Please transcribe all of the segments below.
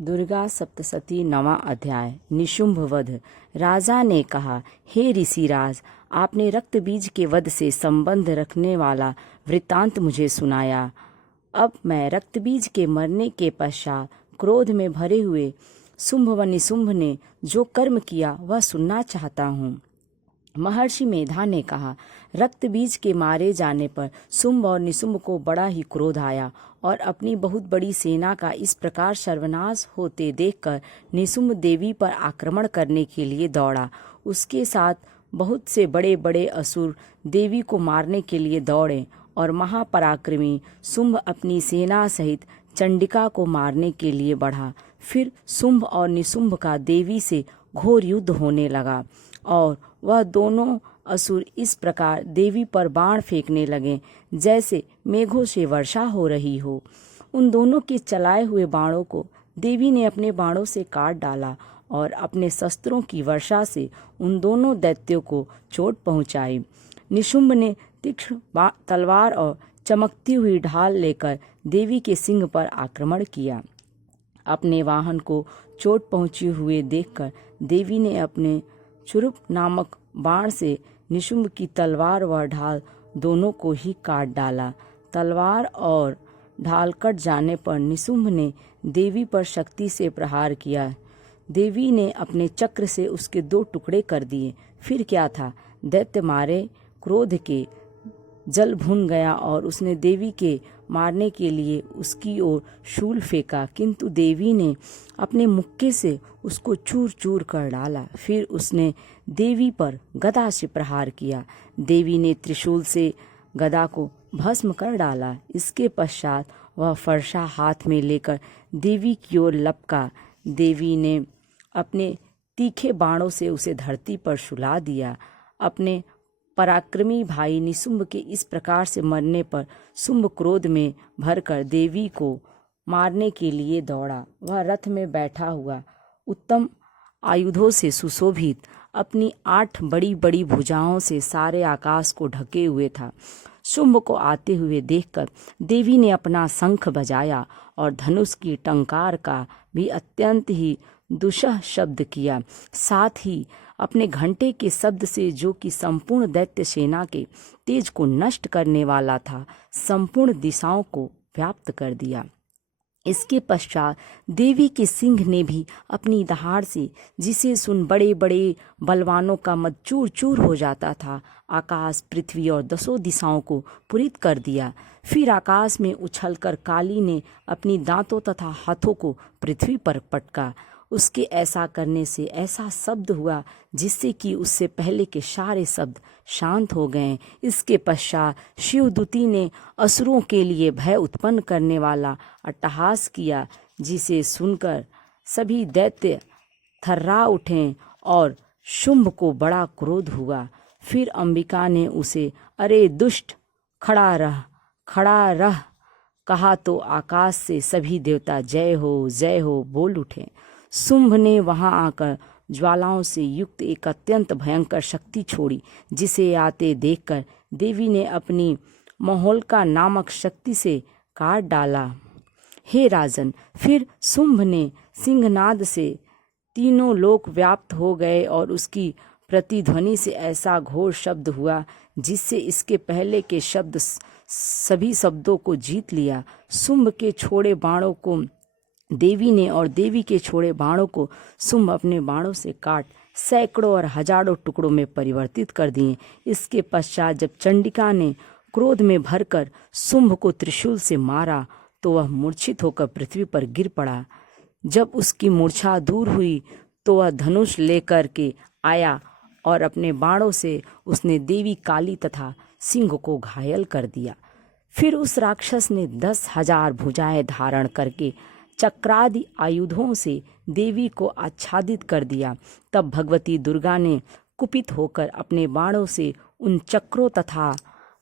दुर्गा सप्तशती नवां अध्याय। निशुंभ वध। राजा ने कहा, हे ऋषिराज, आपने रक्त बीज के वध से संबंध रखने वाला वृत्तांत मुझे सुनाया। अब मैं रक्त बीज के मरने के पश्चात क्रोध में भरे हुए शुंभ व निशुंभ ने जो कर्म किया वह सुनना चाहता हूँ। महर्षि मेधा ने कहा, रक्त बीज के मारे जाने पर शुंभ और निशुंभ को बड़ा ही क्रोध आया और अपनी बहुत बड़ी सेना का इस प्रकार सर्वनाश होते देखकर निशुंभ देवी पर आक्रमण करने के लिए दौड़ा। उसके साथ बहुत से बड़े बड़े असुर देवी को मारने के लिए दौड़े और महापराक्रमी शुंभ अपनी सेना सहित चंडिका को मारने के लिए बढ़ा। फिर शुंभ और निशुंभ का देवी से घोर युद्ध होने लगा और वह दोनों असुर इस प्रकार देवी पर बाण फेंकने लगे जैसे मेघों से वर्षा हो रही हो। उन दोनों के चलाए हुए बाणों को देवी ने अपने बाणों से काट डाला और अपने शस्त्रों की वर्षा से उन दोनों दैत्यों को चोट पहुंचाई। निशुंभ ने तीक्ष्ण तलवार और चमकती हुई ढाल लेकर देवी के सिंह पर आक्रमण किया। अपने वाहन को चोट पहुंची हुए देखकर देवी ने अपने चुरुप नामक बाण से निशुंभ की तलवार व ढाल दोनों को ही काट डाला। तलवार और ढाल कट जाने पर निशुंभ ने देवी पर शक्ति से प्रहार किया। देवी ने अपने चक्र से उसके 2 टुकड़े कर दिए। फिर क्या था, दैत्य मारे क्रोध के जल भुन गया और उसने देवी के मारने के लिए उसकी ओर शूल फेंका, किंतु देवी ने अपने मुक्के से उसको चूर चूर कर डाला। फिर उसने देवी पर गदा से प्रहार किया। देवी ने त्रिशूल से गदा को भस्म कर डाला। इसके पश्चात वह फरसा हाथ में लेकर देवी की ओर लपका। देवी ने अपने तीखे बाणों से उसे धरती पर सुला दिया। अपने पराक्रमी भाई निशुंभ के इस प्रकार से मरने पर शुंभ क्रोध में भरकर देवी को मारने के लिए दौड़ा। वह रथ में बैठा हुआ उत्तम आयुधों से सुशोभित अपनी 8 बड़ी बड़ी भुजाओं से सारे आकाश को ढके हुए था। शुंभ को आते हुए देखकर देवी ने अपना शंख बजाया और धनुष की टंकार का भी अत्यंत ही दुस्सह शब्द किया। साथ ही अपने घंटे के शब्द से, जो कि संपूर्ण दैत्य सेना के तेज को नष्ट करने वाला था, संपूर्ण दिशाओं को व्याप्त कर दिया। इसके पश्चात देवी के सिंह ने भी अपनी दहाड़ से, जिसे सुन बड़े बड़े बलवानों का मद चूर चूर हो जाता था, आकाश, पृथ्वी और 10 दिशाओं को पूरित कर दिया। फिर आकाश में उछलकर काली ने अपनी दांतों तथा हाथों को पृथ्वी पर पटका। उसके ऐसा करने से ऐसा शब्द हुआ जिससे कि उससे पहले के सारे शब्द शांत हो गए। इसके पश्चात शिवदूती ने असुरों के लिए भय उत्पन्न करने वाला अट्टहास किया, जिसे सुनकर सभी दैत्य थर्रा उठे और शुंभ को बड़ा क्रोध हुआ। फिर अंबिका ने उसे, अरे दुष्ट, खड़ा रह कहा तो आकाश से सभी देवता जय हो बोल उठे। शुंभ ने वहां आकर ज्वालाओं से युक्त एक अत्यंत भयंकर शक्ति छोड़ी, जिसे आते देखकर देवी ने अपनी महोल्का नामक शक्ति से काट डाला। हे राजन, फिर शुंभ ने सिंहनाद से तीनों लोक व्याप्त हो गए और उसकी प्रतिध्वनि से ऐसा घोर शब्द हुआ जिससे इसके पहले के शब्द सभी शब्दों को जीत लिया। शुंभ के छोड़े बाणों को देवी ने और देवी के छोड़े बाणों को शुंभ अपने बाणों से काट सैकड़ों और हजारों टुकड़ों में परिवर्तित कर दिए। इसके पश्चात जब चंडिका ने क्रोध में भरकर शुंभ को त्रिशूल से मारा तो वह मूर्छित होकर पृथ्वी पर गिर पड़ा। जब उसकी मूर्छा दूर हुई तो वह धनुष लेकर के आया और अपने बाणों से उसने देवी काली तथा सिंह को घायल कर दिया। फिर उस राक्षस ने 10,000 भुजाएं धारण करके चक्रादि आयुधों से देवी को आच्छादित कर दिया। तब भगवती दुर्गा ने कुपित होकर अपने बाणों से उन चक्रों तथा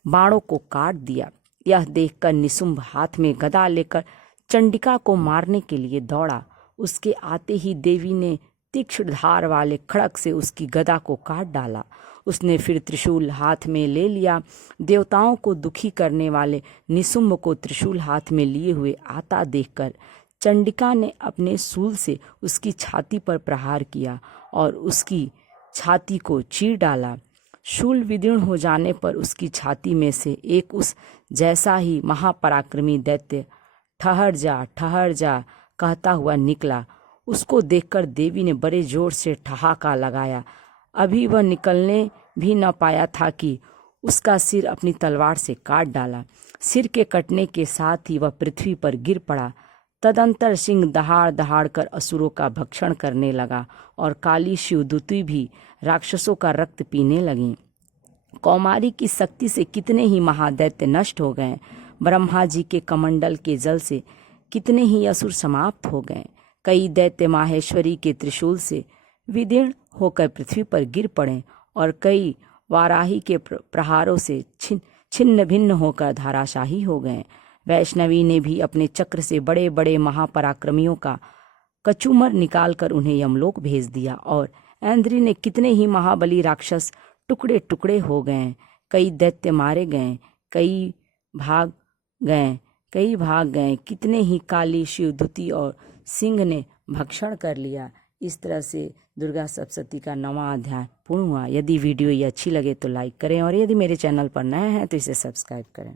बाणों को काट दिया। यह देखकर निशुंभ हाथ में गदा लेकर चंडिका को मारने के लिए दौड़ा। उसके आते ही देवी ने तीक्ष्ण धार वाले खड़ग से उसकी गदा को काट डाला। उसने फिर त्रिशूल हाथ में ले लिया। देवताओं को दुखी करने वाले निशुंभ को त्रिशूल हाथ में लिए हुए आता देखकर चंडिका ने अपने शूल से उसकी छाती पर प्रहार किया और उसकी छाती को चीर डाला। शूल विदीर्ण हो जाने पर उसकी छाती में से एक उस जैसा ही महापराक्रमी दैत्य ठहर जा कहता हुआ निकला। उसको देखकर देवी ने बड़े जोर से ठहाका लगाया। अभी वह निकलने भी न पाया था कि उसका सिर अपनी तलवार से काट डाला। सिर के कटने के साथ ही वह पृथ्वी पर गिर पड़ा। तदंतर सिंह दहाड़ दहाड़ कर असुरों का भक्षण करने लगा और काली शिवदूती भी राक्षसों का रक्त पीने लगी। कौमारी की शक्ति से कितने ही महादैत्य नष्ट हो गए। ब्रह्मा जी के कमंडल के जल से कितने ही असुर समाप्त हो गए। कई दैत्य माहेश्वरी के त्रिशूल से विदीर्ण होकर पृथ्वी पर गिर पड़े और कई वाराही के प्रहारों से छिन्न भिन्न होकर धाराशाही हो गए। वैष्णवी ने भी अपने चक्र से बड़े बड़े महापराक्रमियों का कचूमर निकालकर उन्हें यमलोक भेज दिया और ऐन्द्री ने कितने ही महाबली राक्षस टुकड़े टुकड़े हो गए। कई दैत्य मारे गए, कई भाग गए। कितने ही काली शिवदूती और सिंह ने भक्षण कर लिया। इस तरह से दुर्गा सप्तशती का 9वां अध्याय पूर्ण हुआ। यदि वीडियो ये अच्छी लगे तो लाइक करें और यदि मेरे चैनल पर नए हैं तो इसे सब्सक्राइब करें।